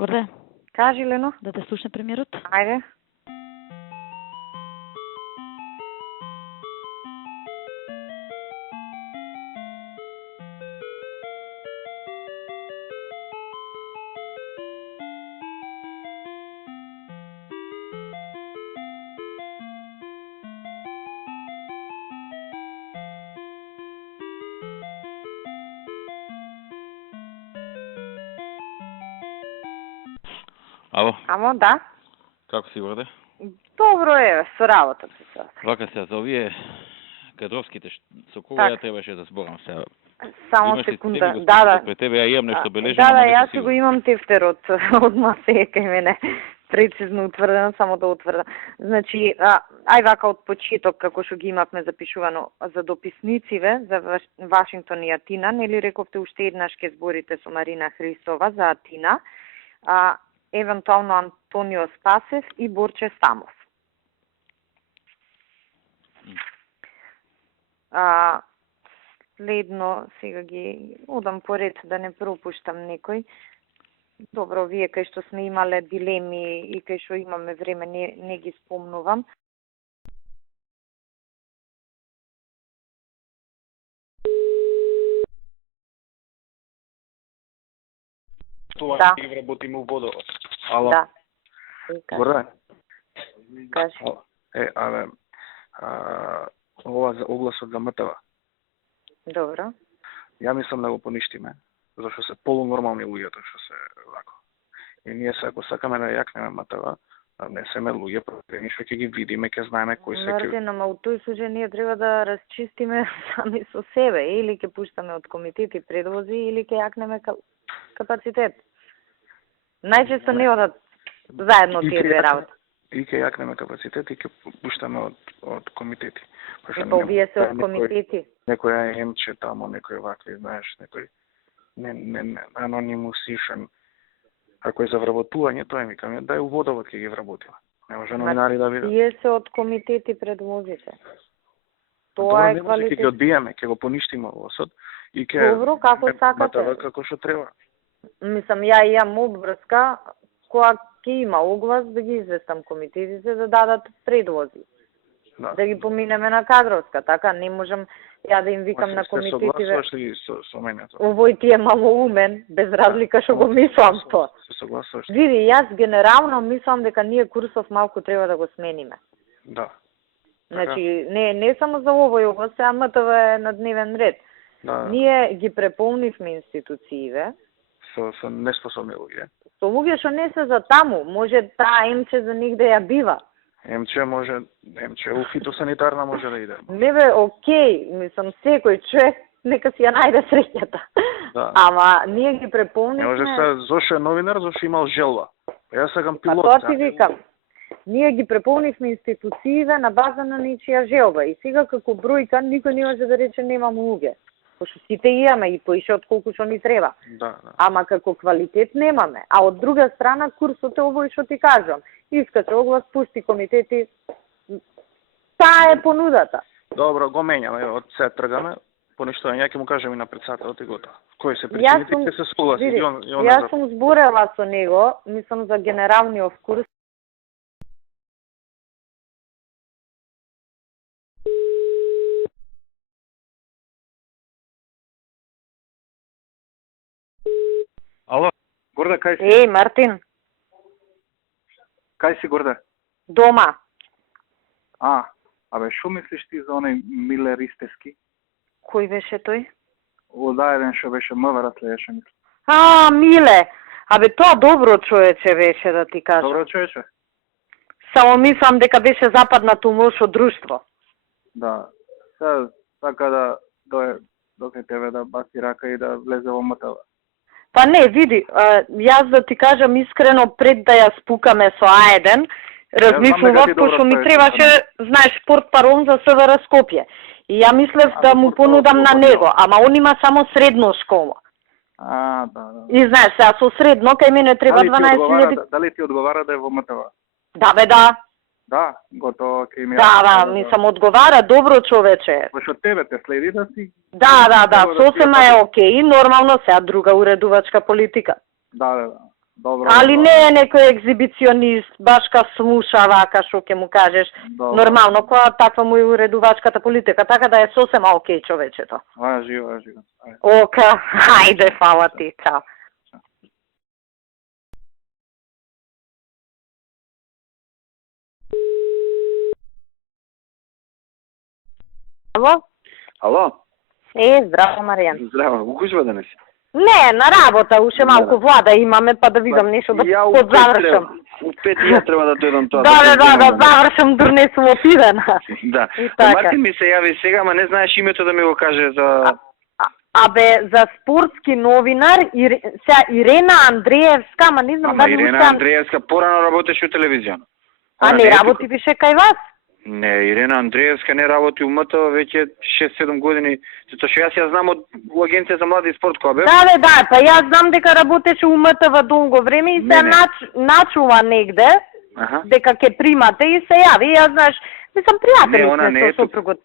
Горде, Кажи, Лено. да те слушне премиерот. Ајде. Ало, Амо, да. како си Горде? Добро е, со работата се. Вака се, за овие кадровските, со кого Так. ја требаше да зборам сега? Само Имаш ли секунда. тебе го Да, да. пред тебе, ја имам нешто бележено, Да, ама да, не јас сум си го сигурен. имам тефтерот одма се кај мене. Прецизно утврдено, само да утврдам. Значи, ај вака од почеток, како што ги имавме запишувано за дописнициве, за Вашингтон и Атина, нели рековте уште еднаш ке зборите со Марина Христова за Атина, евентуално Антонио Спасев и Борче Стамов. Следно, сега ги одам поред да не пропуштам некој. Добро, вие кај што сме имале дилеми и кај што имаме време, не ги спомнувам. Тоа Да. ќе вработиме у водовод. Ало, Да. Горде? Кажи. Абе, ова за огласот за МТВ. Добро. Ја мислам да го поништиме, зашто се полунормални луѓето што се вако. И ние се, ако сакаме да јакнеме МТВ, не семе луѓе проверени што ќе ги видиме, ќе знаеме кој се ќе... Мартин, ама у тој случај ние треба да расчистиме сами со себе, или ќе пуштаме од комитети предлози, или ќе јакнеме капацитет. Најчесто не одат заедно тие две работи. И ќе јакнеме капацитет и ќе пуштаме од комитети. Па овие се од комитети. Некоја емче тамо, некој вакви, знаеш, некој не анонимусишен. Ако е за вработување, тоа викаме, да е у водовод ќе ги вработиме. Не може новинари да видат. Тие се од комитети предлозите. Тоа Тоа е не може, ќе квалитет. ги одбиеме, ќе го поништиме огласот и ќе Добро, како сакате. МТВ како што треба. Мислам, ја имам обврска, која ќе има оглас да ги известам комитетите да дадат предлози. Да ги поминеме на кадровска, така не можам ја да им викам на комитетите. Се согласуваш ли со мене тоа? Овој ти е малоумен, без разлика што го мислам тоа. Се согласуваш? Види, јас генерално мислам дека ние курсов малку треба да го смениме. Да. Значи, не само за овој оглас, а МТВ е на дневен ред. Да. Ние ги преполнивме институциите, Со неспособни луѓе. со луѓе што не се за таму, може таа емче за нигде ја бива. Емче у фитосанитарна може да иде. Не бе, окей, мислам секој човек нека си ја најде среќата. Да. Ама ние ги Не преполнивме. може се зошто е новинар, зошто имал желба. Јас сакам А пилот. тоа ти викам. Ние ги преполнивме институциите на база на нечија желба и сега како бројка никој не може да рече немам луѓе. Пошто сите имаме и поише од колку што ни треба. Да. Ама како квалитет немаме. А од друга страна курсот е овој што ти кажам. Искаче оглас, пушти комитети. Таа е понудата. Добро, го менјаме, од се тргаме. Поништување, ја ќе му кажем и на председателот и готово. Кој се Јас причините, сум- ќе се согласи. Види, И он Јас сум зборела со него, мислам за генералниот курс. Ало, Горда, кај си? Еј, Мартин, Кај си, Горда? дома. Абе, шо мислиш ти за оној Миле Ристевски? Кој беше тој? Одаеден што беше МВР следеше, мислам. Миле. Абе, тоа добро човече беше, да ти кажам. Добро човече? Само мислам дека беше западнато у лошо друштво. Да. Сега така да дое доке тебе да баси рака и да влезе во МТВ. Па не, види, јас да ти кажам искрено, пред да ја спукаме со А1, размислував, ти пошто добро ми стоиш, требаше, знаеш, портпарол за СВР Скопје. И ја мислев да му понудам на него, ама он има само средно школа. Да. И знаеш, сега со средно, кај мене треба 12.000... Дали ти одговара да е во МТВ? Да, бе, да. Да, готово, ке ми... Да, мислам, одговара добро човече. Пошто тебе те следи да си... Да, сосема е окей, нормално сега друга уредувачка политика. Да. Добро. Али не е некој екзибиционист, баш ка слуша вака што ќе му кажеш. Добро. Нормално, која таква му е уредувачката политика, така да е сосема окей човечето. Важи. Ајде. Ока, хајде, фала ти, чао. Ало? Ало? Здраво, Маријан. Здраво, укушва денес. Не, на работа, уште малку влада имаме, па да видам нешто да подзавршам. У 5 ја треба да дојдам тоа. Да, завршам, дурне сум опидена. Да. И така. Мартин ми се јави сега, ма не знаеш името да ми го каже за... Абе, за спортски новинар, Ирена Андреевска, ама не знам Ама дали Ирена Андреевска порано работеше у телевизија. А не работи више кај вас? Не, Ирена Андреевска не работи у МТ веќе 6-7 години. Зато што јас ја знам од Агенција за млади и спорт која бе. Да, па јас знам дека работеше у МТВ долго време и се начува негде, дека ќе примате и се јави. Јас знаеш, мислам пријатели сме со сопругот.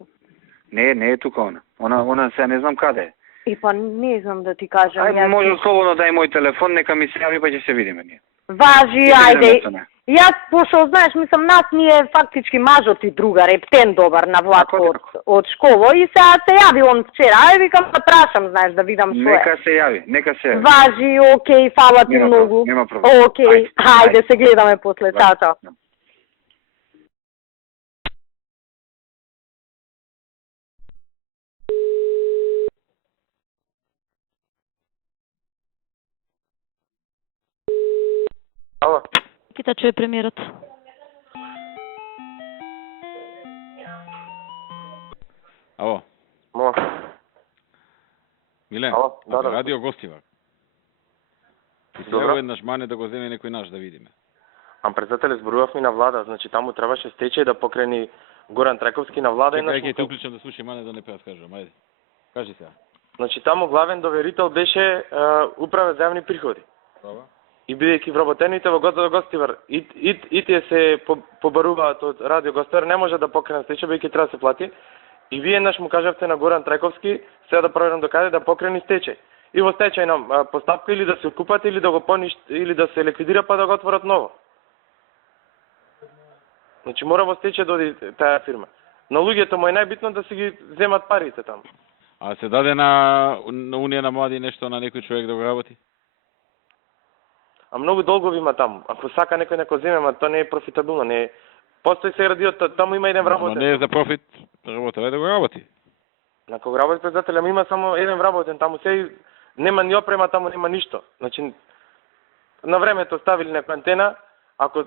Не е тука она. Она се не знам каде е. И па не знам да ти кажам. Ајде, може слободно дај мој телефон, нека ми се јави па ќе се видиме ние. Важи, ајде. Јас, пошто, знаеш, мислам, нас ни е фактички мажот и другар, ептен добар на Владко од школа и сега се јави он вчера. Ајде, викам да прашам, знаеш, да видам што е. Нека се јави. Важи, окей, фала ти многу. Нема проблем. Окей, ајде, се гледаме после. Чао. Ало. Кита чуе премиерот. Ало, Мо. Милен, Ало, да. радио гостива. И се Добро. еднаш мане да го земе некој наш да видиме. Ам председател, зборувавме на влада, значи таму требаше стечај да покрени Горан Трековски на влада и на Чекај, ќе те уклучам да слушам мане да не прескажам, ајде. Кажи сега. Значи таму главен доверител беше управа за јавни приходи. Добро. И бидејќи вработените во Гостивар и тие се побаруваат од радио Гостивар, не може да покренат стечај бидејќи треба да се плати. И вие еднаш му кажавте на Горан Трековски, сега да проверам докаде да покрени стечај. И во стечајна постапка или да се откупат или да го или да се ликвидира па да го отворат ново. Значи мора во стечај да оди таа фирма. На луѓето му е најбитно да се ги земат парите таму. А се даде на Унија на млади нешто на некој човек да го работи? А многу долгови има таму. Ако сака некој neko земе, ма тоа не е профитабилно, не е. Постои се радиот, таму има еден вработен. Но не е за профит, работа, да го работи. На кога работи председател, ама има само еден вработен, таму се нема ни опрема, таму нема ништо. Значи на времето ставили некоја антена,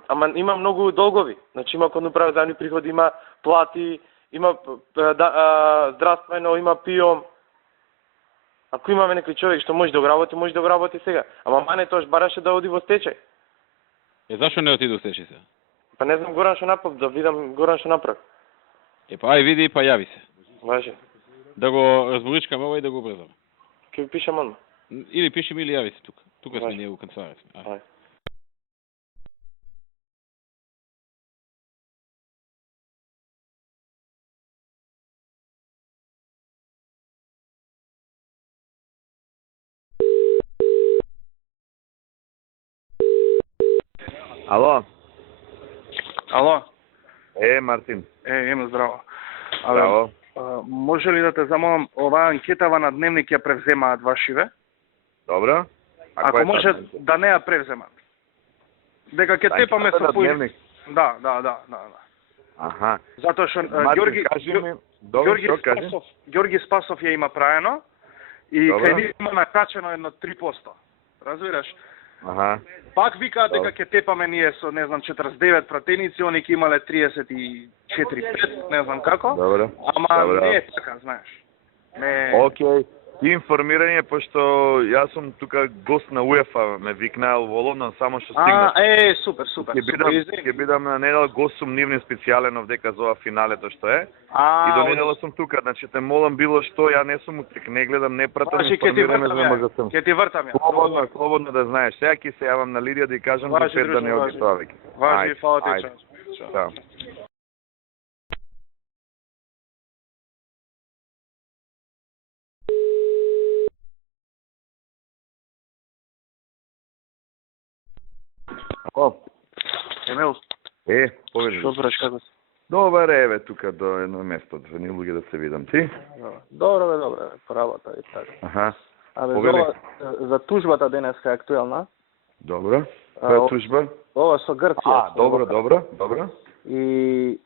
ама има многу долгови. Значи има кон управа за јавни приходи, има плати, има здравствено, има ПИО. Ако имаме некој човек што може да го работи сега. Ама мане тоаш бараше да оди во стечај. Зашо не отиду стечај се? Па не знам Горан што направи, да видам Горан што направи. Па ај види па јави се. Важи. Да го разборичкаме ова и да го брзаме. Ќе ви пишам одма. Или пиши ми или јави се тука. Тука сме Важи. ние у канцеларија сме. Ајде. Ало, Ало. Мартин. Емо здраво. Здраво. Може ли да те замолам, оваа анкетава на Дневник ја превземаат вашиве? Добро. Ако може да не ја превземат. Дека ќе тепаме со пои... Дневник. Да. Аха. Затоа што Мартин, кажи ми, добро, што кажи? Георги Спасов ја има праено и Добро. кај нив има накачено едно 3%. Разбираш? Аха. Пак викаат дека Добро. ќе тепаме ние со, не знам, 49 пратеници, они ќе имале 34-5, не знам како. Добро. Ама Добро. не е така, знаеш. Не. Океј. И информирање, пошто јас сум тука гост на УЕФА, ме викнаел во Лондон само што стигнав. Супер. Ќе бидам на недела гост сум нивни специјален овдека за ова финалето што е. И до недела сум тука, значи те молам било што, ја не сум утек, не гледам, не пратам, информираме за може сум. Ќе ти вртам ја. Слободно да знаеш. Сега ќе се јавам на Лидија да ја кажам до Важи, 5 да не друже, оди тоа веќе. Важи, фала ти, ајде. чао. Чао. О, Емил, поведи. што браш како си? Добар е, еве тука до едно место, за ни луѓе да се видам. Ти? Добро, по работа и така. Аха. Абе, Повели. за тужбата денеска е актуелна. Добро. Која о- тужба? Ова со Грција. Добро. И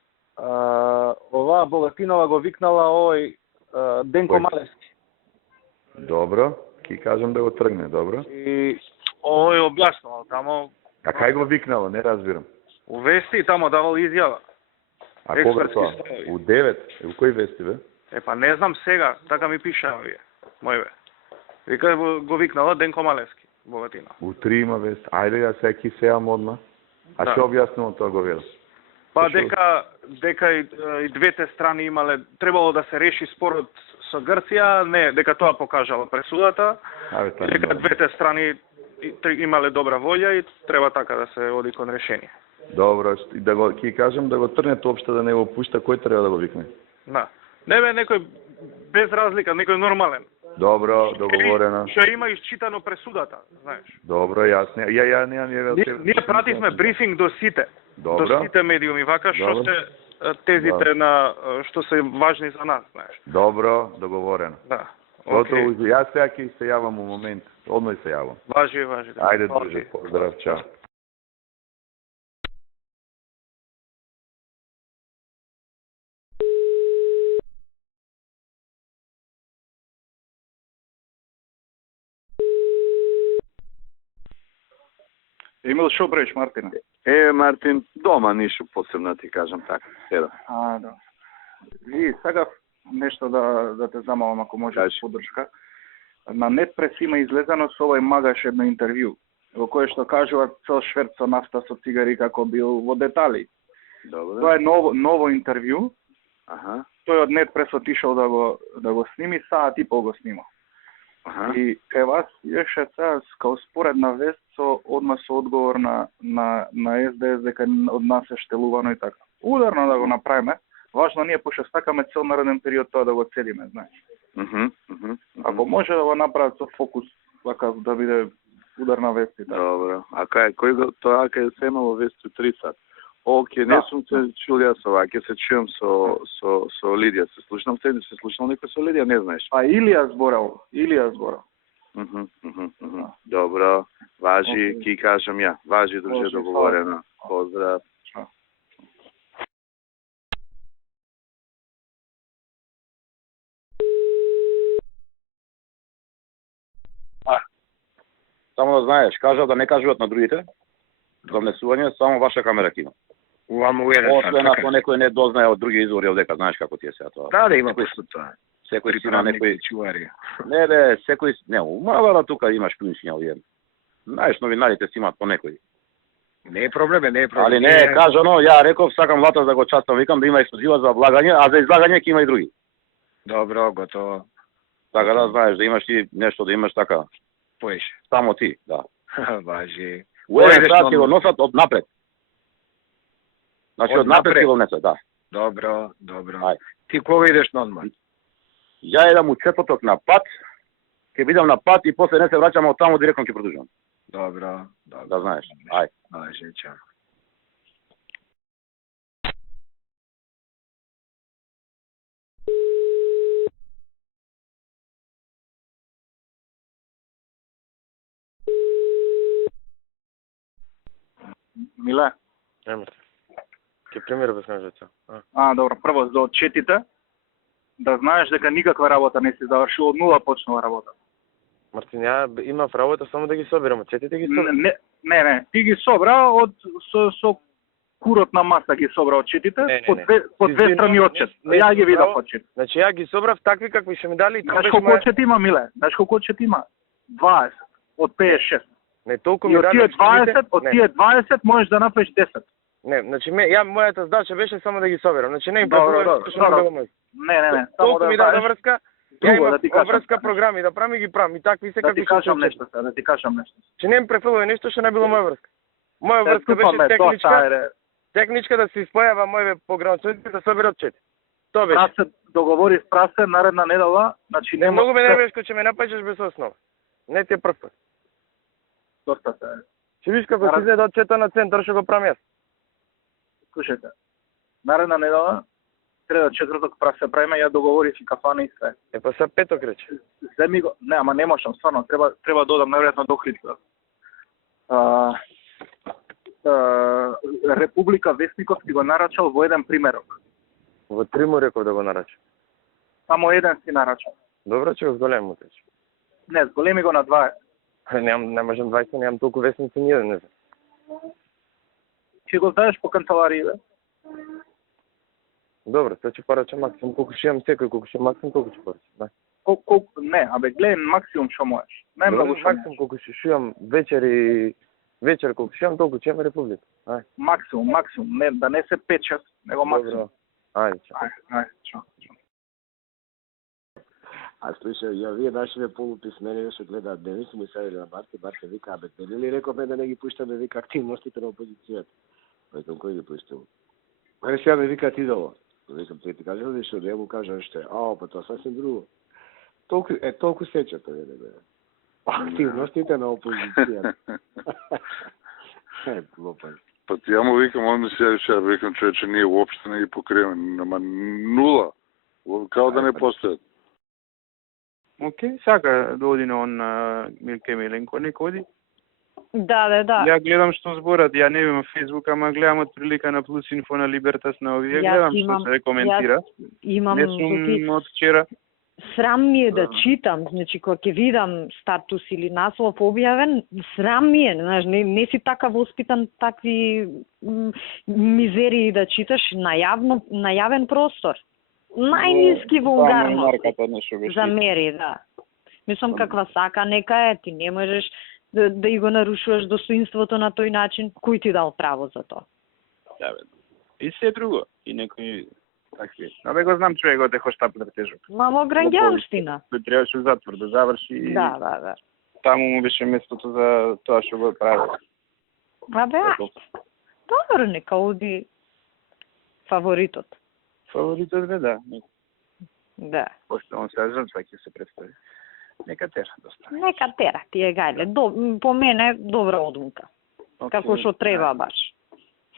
оваа Богатинова го викнала овој Денко Кој? Малевски. Добро. Ки кажам да го тргне, добро. И овој објаснувал тамо А кај го викнало, не разбирам. у вести и тамо давал изјава. А кога Експертски тоа? ставови. У 9? У кој вести, бе? Па не знам сега, така ми пиша овие. Мојве. Вика го викнала Денко Малевски, Богатина. У 3 има вест. Ајде ја се ки се јам одма. А Да. што објаснувам тоа го велам? Па Зашо? дека и двете страни имале требало да се реши спорот со Грција, не, дека тоа покажала пресудата, Абе, тоа дека не. двете страни имале добра волја и треба така да се оди кон решение. Добро, и да го ки кажам да го трнете општо да не го пушта, кој треба да го викне? Да. Не бе некој без разлика, некој нормален. Добро, договорено. Што има исчитано пресудата, знаеш. Добро, јасно. Ја немам Ние пративме брифинг до сите, Добро. до сите медиуми, вака што Добро. се тезите на што се важни за нас, знаеш. Добро, договорено. Да. Готово, Океј. јас сега ќе се јавам у момент. Одној се јавам. Важи. Ајде, друже, поздрав, чао. Емил, шо бреш, Мартина? Мартин, дома ништо посебно ти кажам така. Седа. Да. И сакав нешто да те замалам, ако може Кажи. поддршка. На Нетпрес има излезено со овој магаш едно интервју, во кое што кажува цел шверц со нафта со цигари како бил во детали. Добро. Тоа е ново интервју. Аха. Тој од Нетпрес отишол да го сними, саат и пол го снима. Аха. И вас еше сега као споредна вест одма со одговор на СДС дека од нас е штелувано и така. Ударно да го направиме. Важно ние пошто сакаме цел нареден период тоа да го цедиме, знаеш. Ако може да го направат со фокус, вака да биде ударна вест и така. Добро. А кој го тоа ќе се имало вести 3 сат? Оке, не Да. сум се чул јас ова, ќе се чујам со Лидија. Се слушнам се слушнал некој со Лидија, не знаеш. А Илија зборал. Добро. Важи, Окей. ки кажам ја. Важи, друже, Може, договорено. Поздрав. Само да знаеш, кажа да не кажуваат на другите, за внесување, само ваша камера ќе има. Уваму Освен ако некој не дознае од други извори, одека знаеш како ти е сега тоа. Да има после тоа. Секој си има некој... чувари. Не бе, секој... Не, умавара тука имаш клинични овие. Знаеш, новинарите си имаат по некој. Не е проблем. Али не е кажано, ја реков, сакам Латас да го частам, викам да има ексклузива за влагање, а за излагање ќе има и други. Добро, готово. Така да знаеш, да имаш ти нешто, да имаш така. Поеше. Само ти, да. Важи. У еден Поедеш сад ќе го нормално. носат од напред. Значи Од од напред напред. ќе го несат, да. Добро. Ај. Ти кога идеш на одмор? Ја едам у четврток на пат, ќе бидам на пат и после не се враќам, од таму директно ќе продолжам. Добро. Да знаеш. Ај. Важи, чао. Миле. Емир. Ќе премира без кажеца. Добро. Прво за отчетите да знаеш дека никаква работа не си завршил, од нула почнува работа. Мартин, ја имав работа само да ги соберам, отчетите ги соберам. Не, ти ги собра со курот на маса ги собра отчетите, Не. по две страни отчет. Ја ги видов отчет. Значи ја ги собрав такви какви што ми дали и тоа Знаеш беше колку моја... отчет има, Миле? Знаеш колку отчет има? 20 од 56. Не толку И ми од дали. тие 20, од Не. тие 20 можеш да направиш 10. Не, значи мојата задача беше само да ги соберам. Значи не им Добро, префрлувам добро, што ми добро. било мој. Не, само Толку да ми даде знаеш. врска. Друго, Ја имам да ти кажам. врска програми да правам и ги правам и такви се Да какви ти што кажам се нешто, сега, да ти кажам нешто. Че не им префрлува нешто што не било моја врска. Моја врска беше Ступаме, техничка, техничка да се испојава моје пограничници да собере отчет. Тоа беше. Прасе договори с Прасе наредна недела, значи Не нема многу ме нервиш кој ќе ме напаѓаш без основа. Не ти е прв пат. доста се. Ќе виж како ќе изгледа од цвета на центар што го правам јас. Слушайте, наредна недела, среда, четврток се правиме, ја договорив и кафана и све. Е па са петок рече. Земи го, не, ама не можам, стварно, треба да одам наверојатно до Критка. Република Вестников ти го нарачал во еден примерок. Во 3 му реков да го нарача. Само еден си нарачал. Добро, ќе го зголем му тече. Не, зголеми го на 2. Не можам 20, немам толку вестници ни еден, не знам. Ќе го знаеш по канцеларија, бе? Добро, тоа ќе порачам максимум, колку ќе имам секој, колку ќе максимум, толку ќе порачам, да. Колку, не, абе, гледај максимум што можеш. Најмногу што максимум колку ќе шујам вечер колку ќе имам, толку ќе имам Република. Ај. Максимум, не, да не се 5-6, него максимум. Ајде, чао. А слушај, ја вие нашите полуписмени што гледаат дневници му садили на Барте вика, абе, дали ли рековме да не ги пуштаме, вика, активностите на опозицијата? Викам, кој ги пуштам? Аре сега ме викаат идоло. Викам, ти кажа ли што, не му кажа што е, па тоа сасвим друго. Толку сечата, бе. Активностите на опозицијата. Глупаст. Па ти ја му викам, он ми се јавише, викам, човече, ние уопште не ги покриваме, нема нула. Као да не постојат. Океј, сака да оди на он Милке Миленко, нека оди. Да. Ја гледам што зборат, ја не видам Фейсбук, ама гледам од прилика на Плюс Инфо на Либертас на овие, гледам што се коментира. Имам не сум од вчера. Срам ми е да читам, значи кога ќе видам статус или наслов објавен, срам ми е, знаеш, не си така воспитан такви мизерии да читаш на јавен простор. Најниски вулгарно за мери, да. Мислам каква сака нека е, ти не можеш да и го нарушуваш достоинството на тој начин, кој ти дал право за тоа? Да, бе. И се друго, и некои такви. Абе го знам човекот е хоштаплер тежок. Мамо граѓанштина. Тој требаше у затвор да заврши. Да. Таму му беше местото за тоа што го прави. Абе, добро, нека оди фаворитот. Фаворитот бе, да. Да. Пошто он се жртва ќе се представи. Нека тера доста. Нека тера, ти е гајле. По мене добра одлука. Како што треба баш.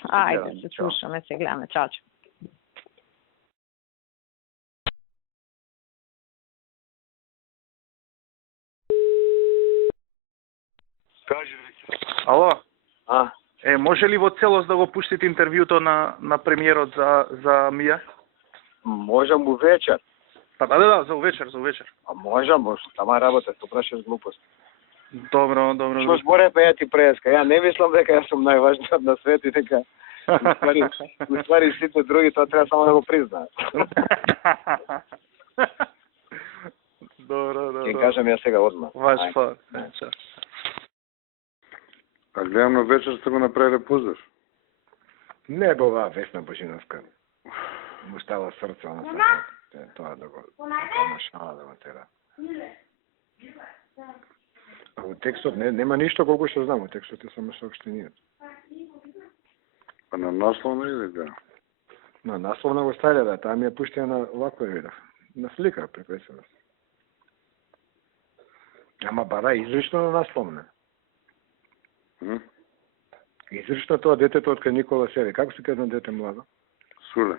Ајде, се слушаме, се гледаме. Чао. Ало? Може ли во целост да го пуштите интервјуто на премиерот за Мија? Можам увечер. Па да, за увечер. А можам, тама работа, што прашаш глупост. Добро. Што зборе па ја ти преска, ја не мислам дека јас сум најважниот на свет и дека уствари сите други тоа треба само да го признаат. Добро. Ќе кажам ја сега одма. Ваш фа. А гледам на вечер сте го направиле пуздаш. Не бова Весна Божиновска. Му става срце на срце. Тоа да го помашала да го тера. Во текстот нема ништо колку што знам, во текстот е само соопштенијата. А на насловна или да? На насловна го ставиле, да, таа ми ја пуштија на ваква видов. На слика препресена. Ама бара изрично на насловна. Изрично тоа детето од кај Никола Севи. Како се казва дете младо? Суле.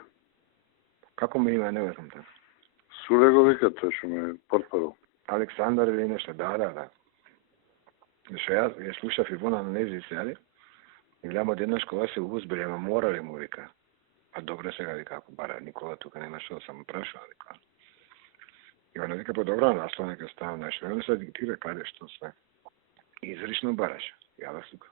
Како му има, не знам тоа. Суле го вика, тоа што ме портпарол. Александар или нешто, да. Зашто ја слушав Ивона на нези сели и гледам од една школа се узбили, ама морали му вика. А добро сега вика, ако бара Никола тука нема што да само прашува, вика. И она вика, по-добро наслов нека става нешто. И он се диктира каде што све. Изрично бараш. Јава сука.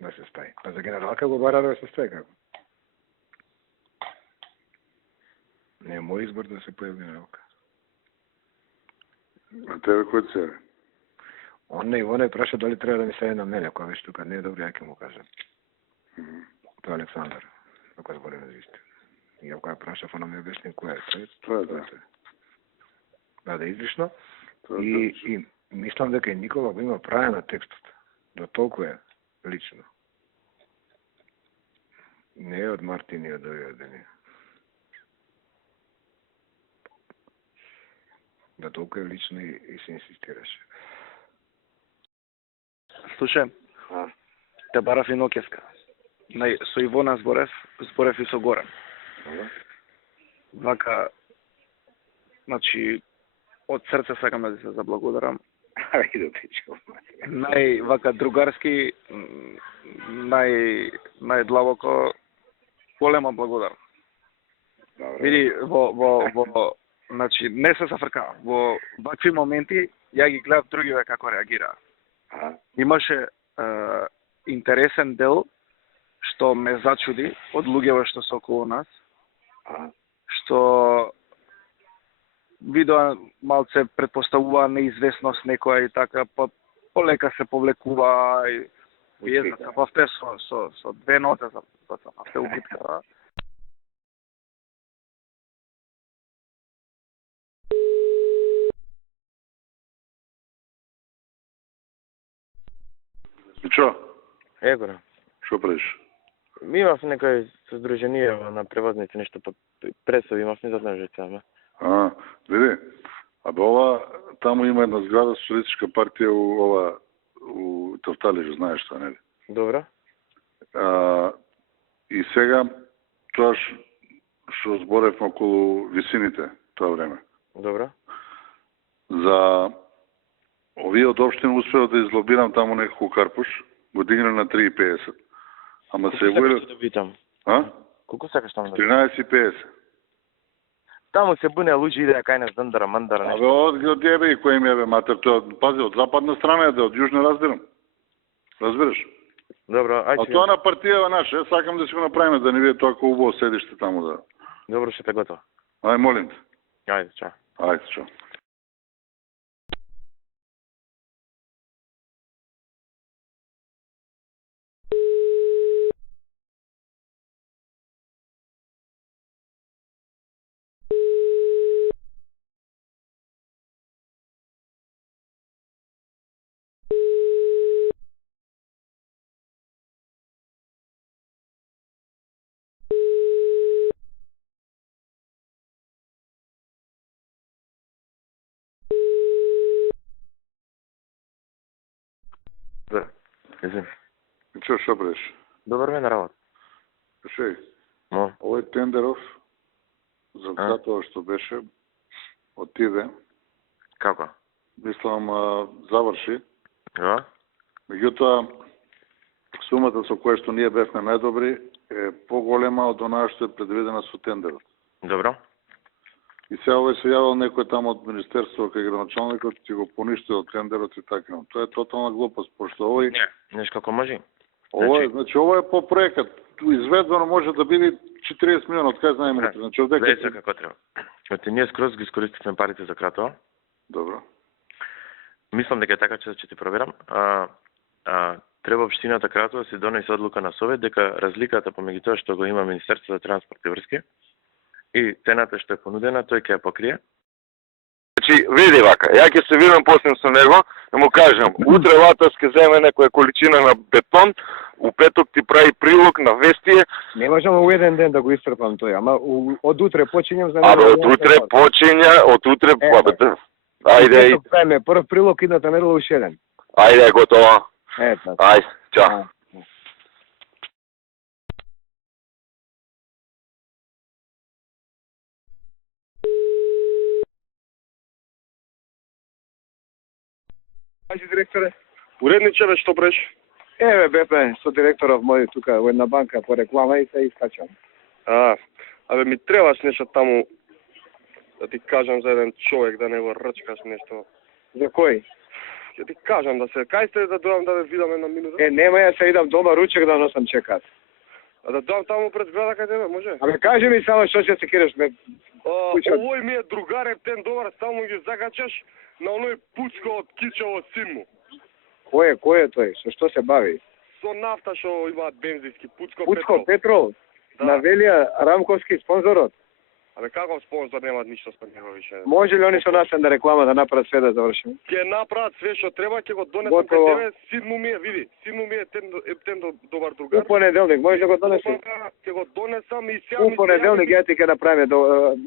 Да се стаи. Па за генералка го бара да се стаи како? Не е мој избор да се појави генералка. А тебе кој се? Он не Ивона праша дали треба да ми се на мене, кога веќе тука не е добро, ја ќе му кажам. Тоа е Александар, ако збориме за истина. И ја кога прашав, она ми објасни кој е. Тоа е, да. Да, излишно. И мислам дека и Никола го има правен на текстот. До толку е лично. Не е од Мартин и од овие дени. Да толку е лично и се инсистираше. Слушај, те барав и Нокевка. Со Ивона зборев и со Горан. Вака, значи, од срце сакам да ти се заблагодарам. Вака другарски, најдлабоко, голема благодарност. Види, значи, не се зафркавам. Во вакви моменти, ја ги гледам другиве како реагираат. Имаше интересен дел, што ме зачуди од луѓето што се околу нас, што видоа малце предпоставува неизвестност некоја и така, полека се повлекува и језна забавте со две ноте забавте убитка. Чо? Егора. Што правиш? Имав некој создружение на превозници, нешто пресови, имав, не знам што сега. Види, ова, таму има една зграда социјалистичка партија у Тофталију, знаеш што, нели? Добро. И сега, тоа што зборевме околу висините тоа време. Добро. За овие од општина успеа да излобирам таму некако карпуш, го дигна на 3,50. Ама се буе да питам. Колку сакаш таму да? 13,50. Таму се буне луѓе идеја кај нас дандара мандара нешто. Од тебе и кој ми е матер, тоа пази од западна страна е, од јужна разбирам. Разбираш? Добро, ајде. А тоа на партија наша, сакам да си го направиме да не биде тоа како убаво седиште таму да. Добро, ќе те готово. Ај молим те. Ајде, чао. Ајде, чао. Што правиш? Добар ден на работа. Слушај, овој тендеров за затоа што беше отиде. Како? Мислам заврши. Да. Меѓутоа сумата со која што ние бевме најдобри е поголема од онаа што е предвидена со тендерот. Добро. И сега овој се јавил некој таму од министерството кај градоначалникот ќе го поништил тендерот и така. Тоа е тотална глупост, пошто овој Неш како може? Ова е по проекат. Изведбено може да биде 40 милиона, од кај знаеме. Значи овде како треба. Оти ние скроз ги искористивме парите за Кратово. Добро. Мислам дека е така ќе ти проверам. Треба општината Кратово да се донесе одлука на Совет дека разликата помеѓу тоа што го има Министерството за транспорт и врски и цената што е понудена, тој ќе ја покрие. Значи, види вака, ја ќе се видам после со него, да му кажам, утре Латас ќе земе некоја количина на бетон, у петок ти прави прилог на вестие. Не можам у еден ден да го исцрпам тој, ама од утре почињам за од утре почиња, од утре ајде. Прв прилог идната недела уште еден. Ајде, готово. Ето. Ајде, чао. Ајде, директоре. Уредниче, бе, што преш? Еве, бепе, со директоров мој тука во една банка по реклама и се искачам. Абе, ми требаш нешто таму, да ти кажам за еден човек, да не го рчкаш нешто. За кој? Ќе ти кажам да се, кај сте да дојам да ве видам една минута? Нема ја се идам дома, ручек да носам чекат. А да дојам таму пред зграда кај тебе, може? Абе, кажи ми само што ќе се киреш, бе. Овој ми е другар ептен добар, само ги закачаш на оној пуцко од Кичево син му. Кој е тој? Со што се бави? Со нафта што имаат бензински, Пуцко Петрол? Да. На Велија Рамковски спонзорот? Абе, како спонзор немаат ништо со него више? Може ли они со нас да реклама да направат све да завршим? Ќе направат све што треба, ќе го донесам кај тебе, син му ми е, види, син му ми е ептен добар другар. У понеделник, може да го донесам? Ќе го донесам и сега У понеделник ја ти ќе направиме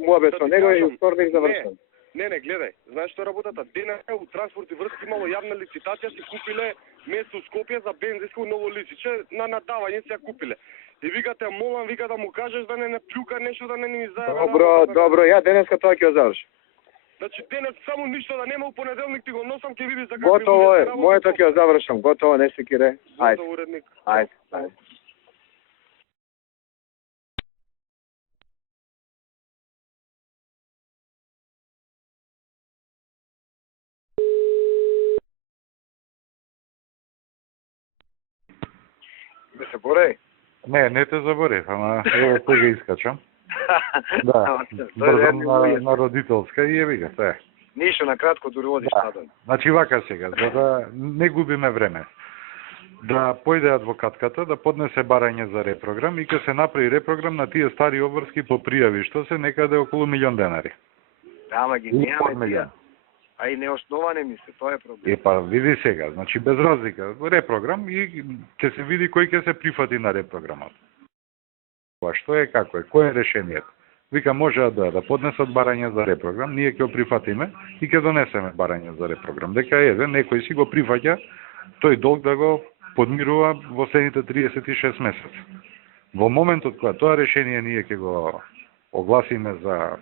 муабет со него и вторник завршам. Не, гледај. Знаеш што е работата? Денеска у транспорт и врски имало јавна лицитација, си купиле место у Скопје за бензинско ново лисиче, на надавање си ја купиле. И викате, молам, вика да му кажеш да не плюка нешто, да не ни зајава. Добро, ја денеска тоа ќе заврши. Значи денес само ништо да нема, у понеделник ти го носам, ќе видиш за какви Готово е, моето ќе завршам, готово, не се кире. Ајде. Готово, уредник. Ајде. Да се борей? Не те заборев, ама ево сега искачам. Да, брзам на родителска и еви га, се. Ништо, на кратко дури одиш надолу. Значи вака сега, за да не губиме време. Да појде адвокатката, да поднесе барање за репрограм и ќе се направи репрограм на тие стари обврски по пријави, што се некаде околу 1.000.000 денари. Да, ама ги немаме тие. А и неосноване мисли, тоа е проблем. Па види сега, значи без разлика, репрограм и ќе се види кој ќе се прифати на репрограмот. Што е, како е, кој е решението? Вика, може да поднесат барање за репрограм, ние ќе го прифатиме и ќе донесеме барање за репрограм. Дека еве, некој си го прифаќа тој долг да го подмирува во следните 36 месеци. Во моментот кога тоа решение ние ќе го огласиме за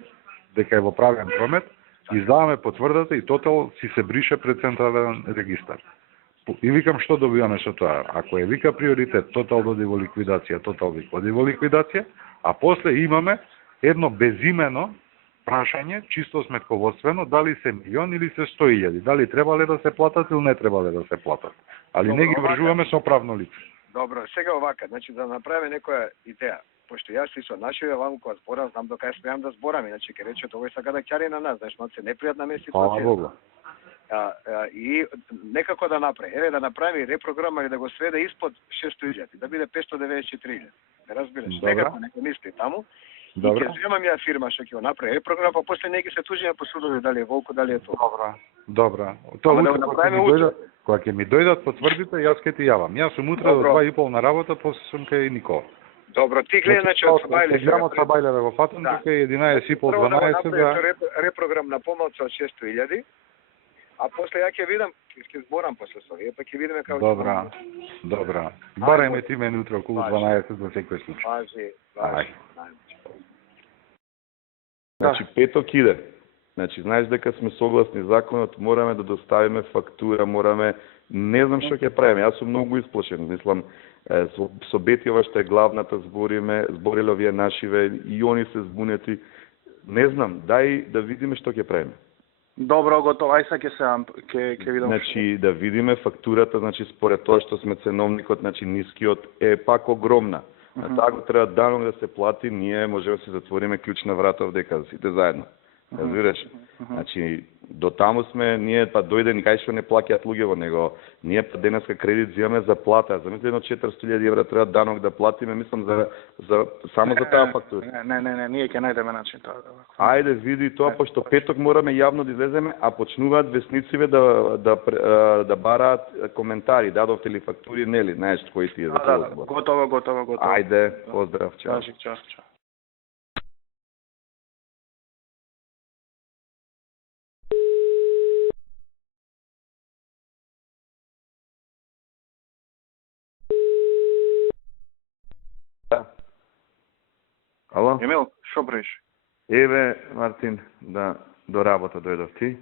дека е во правен промет, издаваме потврдата и тотал си се брише пред централен регистар. И викам што добиваме со тоа? Ако е вика приоритет, тотал доди во ликвидација, тотал оди во ликвидација, а после имаме едно безимено прашање, чисто сметководствено, дали се милион или се 100.000, дали требале да се платат или не требале да се платат. Али не ги вржуваме со правно лице. Добро, сега овака, значи да направиме некоја идеја. Пошто јас и со нашиве ваму кога зборам, знам до кај спреам да зборам, иначе ќе рече овој сака да ќари на нас, знаеш, малце непријатна ме ситуација. И некако да направи, еве да направи репрограма или да го сведе испод 600.000, да биде 594.000. Не разбираш, некако нека мисли таму. И ќе земам ја фирма што ќе го направи репрограма, па после неки се тужиме по судови дали е волко, дали е тоа. Добра. Тоа кога ќе ми дојдат потврдите, јас ќе ти јавам. Јас сум утре до 2:30 на работа, после сум кај Никола. Добро, ти гледа значи од Сабајле. Гледам од Сабајле во патен, дека е 11:30-12 да репрограм на помалку од 600.000. А после ја ќе видам, ќе зборам после со вие, па ќе видиме како. Добра. Барајме ти мене утре околу 12 за секој случај. Важи. Значи петок иде. Значи знаеш дека сме согласни законот, мораме да доставиме фактура, мораме не знам што ќе правиме. Јас сум многу исплашен, мислам со Бетиова што е главната збориле овие нашиве и они се збунети. Не знам, дај да видиме што ќе правиме. Добро, готово. Ај сега ќе видам. Значи да видиме фактурата, значи според тоа што сме ценовникот, значи нискиот е пак огромна. Така треба данок да се плати, ние можеме да се затвориме клучна врата дека сите заедно. Разбираш? Значи до таму сме, ние па дојде никај што не плаќаат луѓето, него ние па денеска кредит земаме за плата. Замисли едно 400.000 евра треба данок да платиме, мислам само за таа фактура. Не, ние ќе најдеме начин тоа. Ајде види тоа, пошто петок мораме јавно да излеземе, а почнуваат веснициве да бараат коментари, дадовте ли фактури, нели, знаеш кои ти е за тоа. Готово. Ајде, поздрав, чао. Чао. Ало? Емил, шо бреш? Еве, Мартин, да до работа дојдов ти.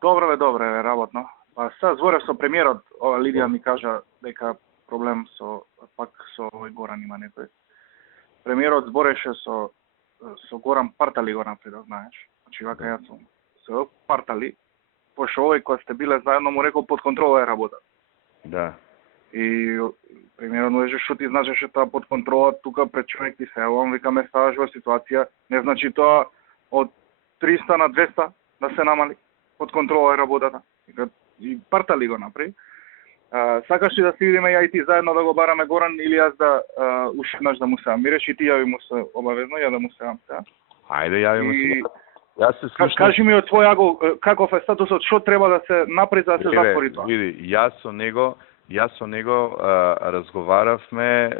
Добро, работно. Па сега зборев со премиерот, Лидија ми кажа дека проблем со овој Горан има некој. Премиерот збореше со Горан Партали го напред, знаеш. Значи вака јас сум со Партали, пошто овој кога сте биле заедно му рекол под контрола е работа. Да. И премиерот му рече што ти значеше тоа под контрола, тука пред човек ти се јавам, викаме ставаш во ситуација, не значи тоа од 300 на 200 да се намали, под контрола е работата. И Партали го направи. Сакаш ли да се видиме ја и ти заедно да го бараме Горан или јас да уште еднаш да му сеам? Ми речи ти јави му се обавезно, ја да му сеам сега. Ајде, јави му се. Јас се слушам. Кажи ми од твој агол каков е статусот, што треба да се направи за да се затвори тоа? Види, јас со него разговаравме,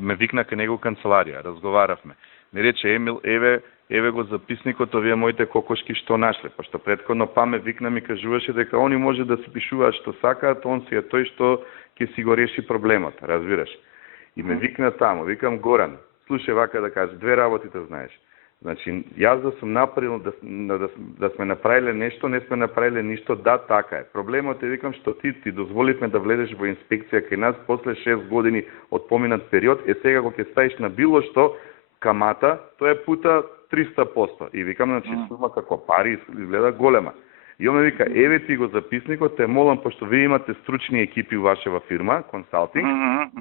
ме викна кај него канцеларија, разговаравме. Ми рече Емил, еве го записникот, овие моите кокошки што нашле, пошто претходно па ме викна ми кажуваше дека они може да се пишуваат што сакаат, он си е тој што ќе си го реши проблемот, разбираш? И ме викна таму, викам Горан, слушај вака да кажеш, две работи да знаеш. Значи, јас да сум направил, да сме направиле нешто, не сме направиле ништо, да, така е. Проблемот е, викам, што ти дозволивме да влезеш во инспекција кај нас после 6 години од поминат период, сега кога ќе ставиш на било што, камата, тоа е пута 300%. И викам, значи, сума како пари изгледа голема. И он ме вика, еве ти го записникот, те молам, пошто вие имате стручни екипи у вашава фирма, консалтинг,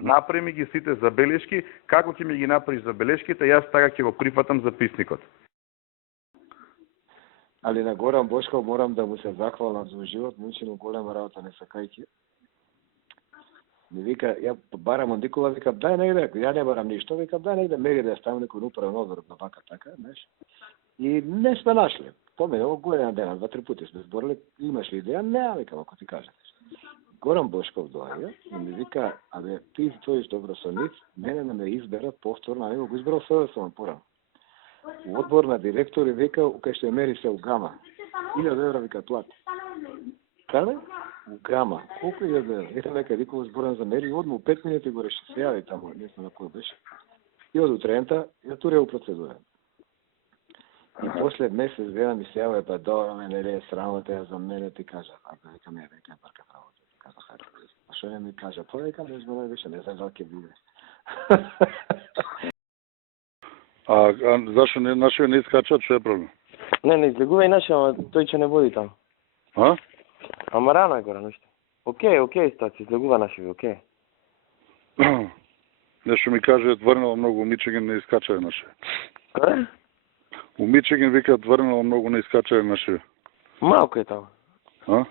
направи ми ги сите забелешки, како ќе ми ги направиш забелешките, јас така ќе го прифатам записникот. Ali na Goran Boškov moram da mu se zahvalam za život, mi učinu golema работа не сакајќи. Ми вика, ја барам од Никола, викам, дај негде, ја не барам ништо, викам, дај негде мери да ја ставам некој управен одбор на вака така, знаеш. И не сме нашли. Поминало година дена, 2-3 пати сме зборили, имаш ли идеја? Не, викам, ако ти кажеш. Горан Бошков доаѓа и ми вика, абе, ти стоиш добро со нив, мене не ме изберат повторно, а него го избрал советствено порано. У одбор на директори вика, кај што мери се у Гама. 1000 евра вика плати. Каде? У Гама. Колку 1000 евра? Ето нека викаво зборен за мери, одма у 5 минути го реши се јави таму, не знам на кој беше. И од утрента, ја турија у процедура. И после месец дена ми се јавува, па добро, не е срамота, ја за мене ти кажа. А века ме, века е парка работа. Каза, хајде. А што не ми кажа? Па века не знам беше, не знам дали ќе биде. А зашо нашиот не искача, што е проблем? Не излегува и нашиот, ама тој ќе не води таму. А? Ама рано е гора нешто. Окей, стаци, излегува нашиот, окей. Нешто ми каже, врнало многу у Мичиген, не искача нашиот. Каде? У Мичиген вика врнало многу, не искача нашиот. Малко е таму. А?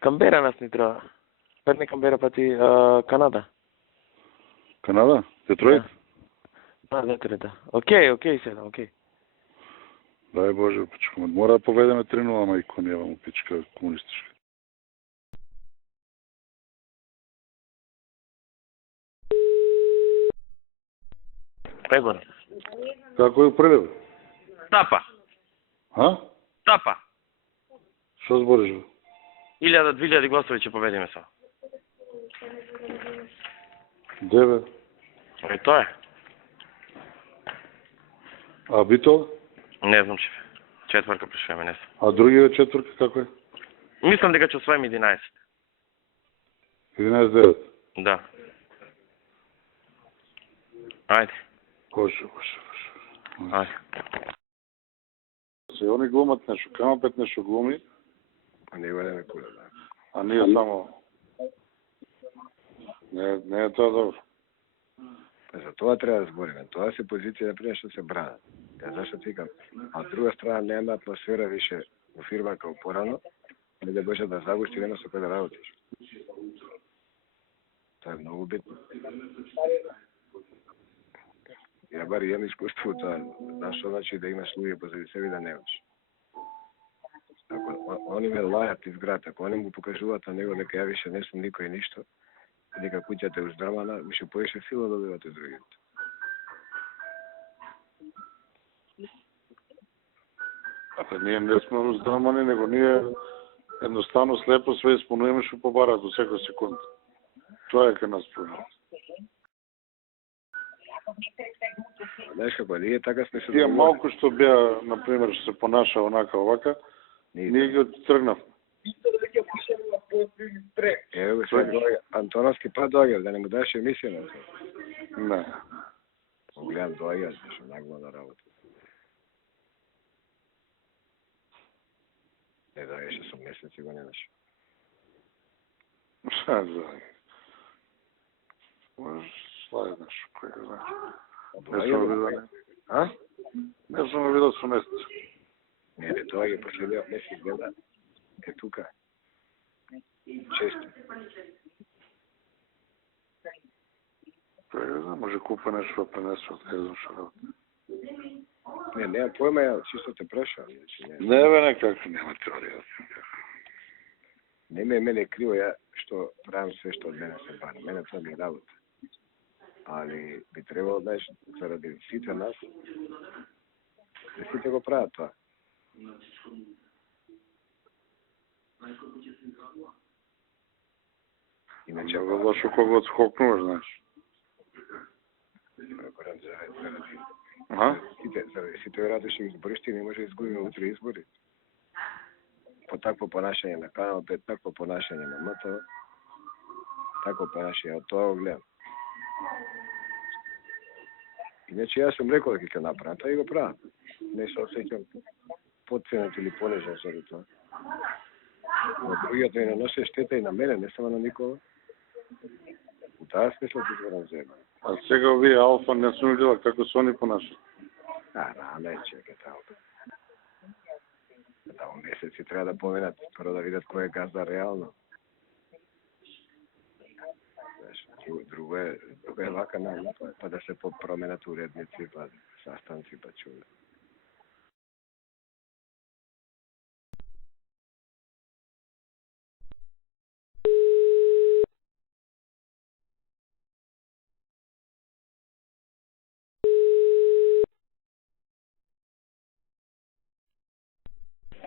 Камбера нас ни треба. Не Камбера, па ти Канада. Канада? Детройт? Да, Детройт. Окей, седа, окей. Дај Боже, пичка. Мора да поведеме 3-0, ама и конева му пичка комунистичка. Прегон. Како е прелев? Тапа. А? Тапа. Што збориш? 1000-2000 гласови ќе победиме са. Деве. И тоа е. А Бито? Не знам, шеф. Четврка пришуваме, не сум. А другиот четврка како е? Мислам дека ќе освоиме 11. 11-9. Да. Ајде. Боже. Ајде. Се они глумат нешто, Камапет нешто глуми. А не го не ме куля, да. А ние само... Не е тоа добро. За тоа треба да збориме. Тоа се позиција пред што се бранат. Зашто ти викам? А од друга страна нема атмосфера више во фирма како порано, не да може да загушти едно со кој да работиш. Тоа е многу битно. Ја бар имам искуство тоа, зашто значи да имаш луѓе позади себе да немаш. Ако они ме лајат изград, ако они му покажуваат на него дека ја више не сум никој ништо, дека куќата е уздрамана, више поише сила добиват од другите. Апе, ние не сме уздрамани, него ние едноставно слепо све исполнуваме што побараат до секој секунд. Тоа е кај нас проблем. Знаеш како, ние така сме се... Тие малку што беа, например, што се понаша онака овака, ние ги оттргнав. Ево го сега доаѓа. Антоновски пат доаѓа, да не му даш емисија на тоа. Не. Гледам доаѓа, што нагло на работа. Не доаѓаше со месеци го немаш. Šta doaѓа? Можеш слајдаш, кој го знае. Не сум видел. А? Не сум видел со месец. Не, доаѓа последниот месец гледа. Е тука. Често. Кој го знае, може купа нешто да пренесе од кај што работи. Не, појма ја, чисто те прашам. Не бе, некако нема теорија. Не мене криво ја што правам све што од мене се бара. Мене тоа ми е работа. али би требало, знаеш, заради сите нас, сите го прават тоа. Иначе Во лошо кога отскокнуваш, знаеш. Аха? Заради сите веројатно ги избориш, ти не може да изгубиме утре избори. По такво понашање на Канал 5, такво понашање на МТО, такво понашање, од тоа го гледам. Иначе јас сум рекол дека ќе направам, тоа и го правам. Не се осеќам подценет или понижен заради тоа. Но другиот не носи штета и на мене, не само на никога. У таа смисла ќе зборам за една. А сега овие Алфа не сум видела како се они понашаат. Не, чека тамо. Тамо месеци треба да поминат, прво да видат кој е газда реално. Друго е вака на па да се променат уредници, па sastanci, pa čuli.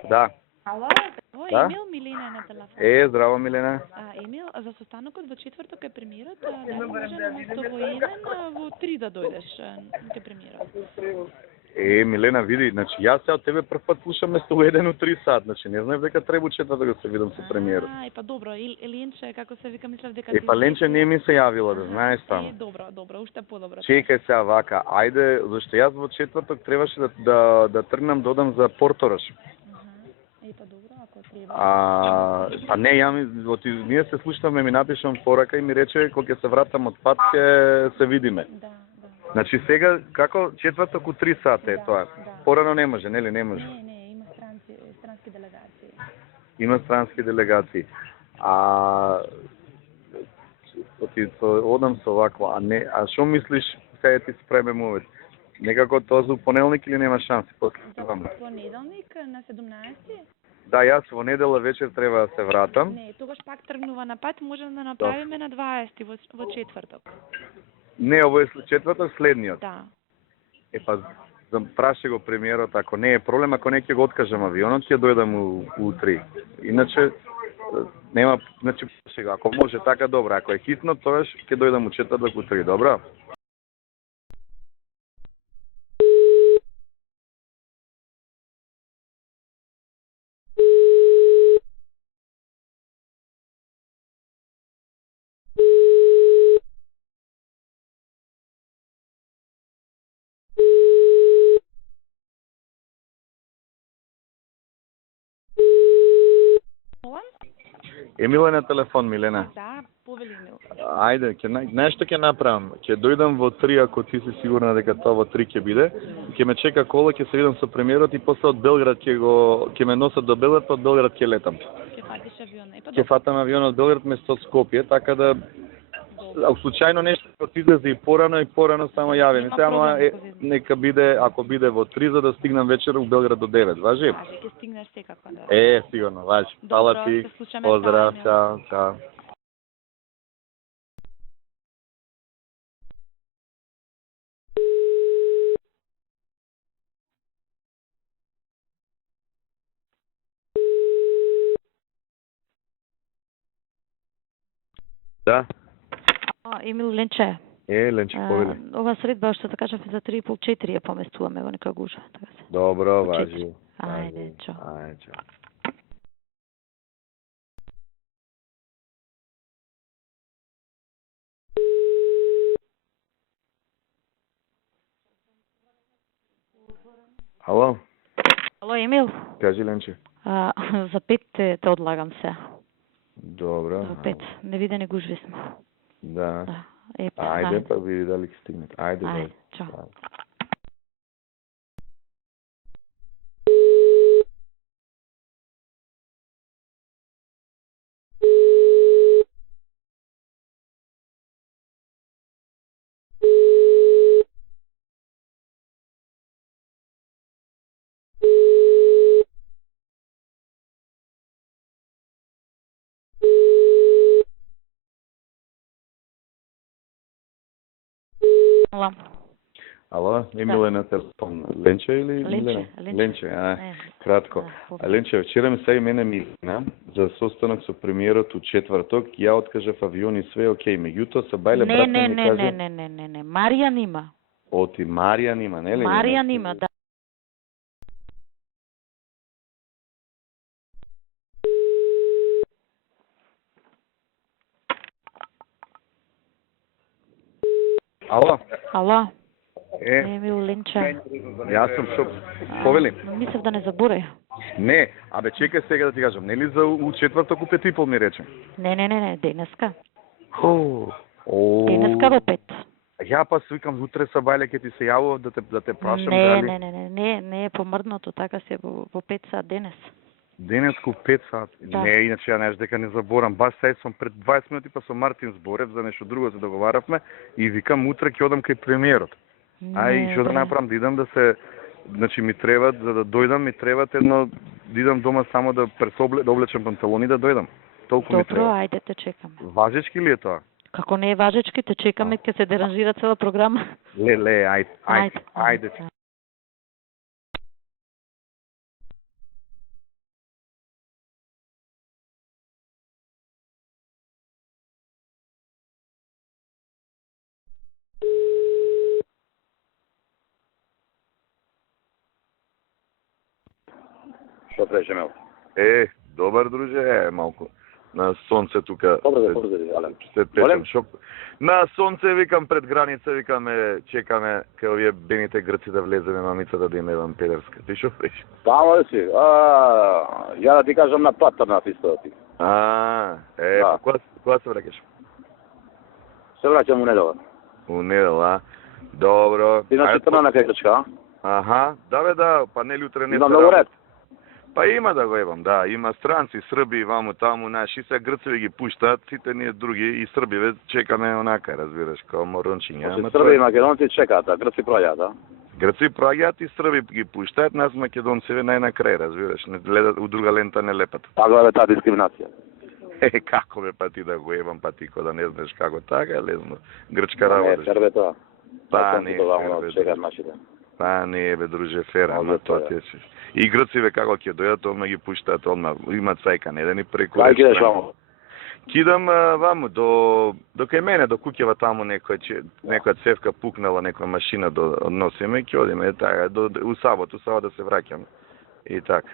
Да. Ало, Да? Емил, Милена е на телефон. Здраво, Милена. Емил, за состанокот во четврток е премиерот, дали може на мостово имен во 3 да дојдеш ке премиерот? Милена, види, значи јас се од тебе прв пат слушам место 1:03 сат, значи не знаев дека треба четврток да се видам со премиерот. Па добро, Ленче, како се вика, мислев дека Па Ленче не ми се јавила, да знаеш само. Добро, уште подобро. Чекај сега вака, ајде, зашто јас во четврток требаше да тргнам да одам за Порторош. Па добро, ако треба. Па не, ние се слушнавме, ми напишам порака и ми рече кога ќе се вратам од пат ќе се видиме. Да. Значи сега како четврток у 3 сата е тоа. Порано не може, нели? Не може. Не, има странски делегации. Има странски делегации. Одам со вакво, а што мислиш сега ти спреме мовет? Некако тоа за понеделник или нема шанси? Понеделник на 17-ти? Да, јас во недела вечер треба да се вратам. Не, тогаш пак тргнува на пат, можеме да направиме на 20-ти во четврток. Не, ово е четврток следниот. Да. Па, праши го премиерот, ако не е проблем, ако не ќе го откажам авионот, ќе дојдам у 3. Иначе, нема, значи, сега, ако може така, добро, ако е хитно, тогаш ќе дојдам у четврток у 3, добро? Емил е на телефон, Милена. Да, повели Емил. Ајде, знаеш што ќе направам? Ќе дојдам во 3, ако ти си сигурна дека тоа во 3 ќе биде. Ќе ме чека кола, ќе се видам со премиерот и после од Белград ќе ме носат до Белград, па од Белград ќе летам. Ќе фатиш авион. Ќе фатам авион од Белград место од Скопје, така да случајно нешто ќе излезе и порано само јави. Само нека биде, ако биде во 3 за да стигнам вечер у Белград до 9, важи? Важи, ќе стигнеш секако да. Сигурно, важи. Фала ти. Поздрав, чао. Да. Емил, Ленче. Ленче, повели. Ова средба, што да кажав, за 3:30-4 ја поместуваме во нека гужа. Така се. Добро, важи. Ајде, чао. Ајде, чао. Ало? Ало, Емил? Кажи, Ленче. За 5 те одлагам се. Добро. За 5. Не виде не гужви сме. Да. Ајде, па види дали ќе стигнат. Ајде, чао. Ала. Ало, Емиле на телефон. Ленче или Милена? Ленче, кратко. А Ленче, вчера ми се и мене Милена за состанок со премиерот у четврток, ја откажав авион и све окей. Меѓутоа се бајле брат ми каже... Не. Маријан има. Оти Маријан има, нели? Маријан има, да. Ало? Ала. Емил Ленче. Јас сум шо... Повели? Мислев да не заборај. Не, абе чекај сега да ти кажам, нели за у четврток у 5:30 ми рече? Не, денеска. О. Денеска во 5. Ја па свикам утре са бајле ќе ти се јавував да те прашам дали... Не е помрдното, така се во 5 сат денес. Денеску 5 сат. Да. Не, иначе ја знаеш дека не заборам. Баш сега сум пред 20 минути па со Мартин зборев за нешто друго се договаравме и викам утре ќе одам кај премиерот. Ај што да направам, да идам да се, значи ми треба за да дојдам, ми треба едно да идам дома само да да облечам панталони да дојдам. Толку ми треба. Добро, ајде те чекаме. Важечки ли е тоа? Како не е важечки, те чекаме, ќе се деранжира цела програма. Ајде. Што преше мел? Добар друже, малку на сонце тука. Добре, Ален. Се печем шоп. На сонце викам пред граница, викаме, чекаме кај овие бените грци да влеземе мамицата да има Еван Педерска. Ти шо преш? Тамо ли си? Ја да ти кажам на пат на истото ти. Кога се враќаш? Се враќам у недела. У недела, добро. Ти на 14 на кај Грчка, Аха, да, па нели утре не има многу ред. Па има да го имам, да, има странци, срби, ваму таму, наши се грцеви ги пуштаат, сите ние други и србиве чекаме онака, разбираш, као морончиња. Срби и македонци чекаат, а грци проаѓаат, да? Грци проаѓаат и срби ги пуштаат, нас македонцеве најнакрај, разбираш, не гледат у друга лента не лепат. Така е таа дискриминација. Како бе па ти да го ебам, па ти ко да не знаеш како така, лезно. Грчка работа. Не, фер бе тоа. Па не, чекаат нашите. Па не бе, друже, фера, ама тоа ти е. И грциве како ќе дојдат, одма ги пуштаат, одма имаат цајка, не да ни преку. Кај кидеш ваму? Кидам ваму до кај мене, до куќева таму некоја цевка пукнала, некоја машина да односиме и ќе одиме така у сабота се враќаме. И така.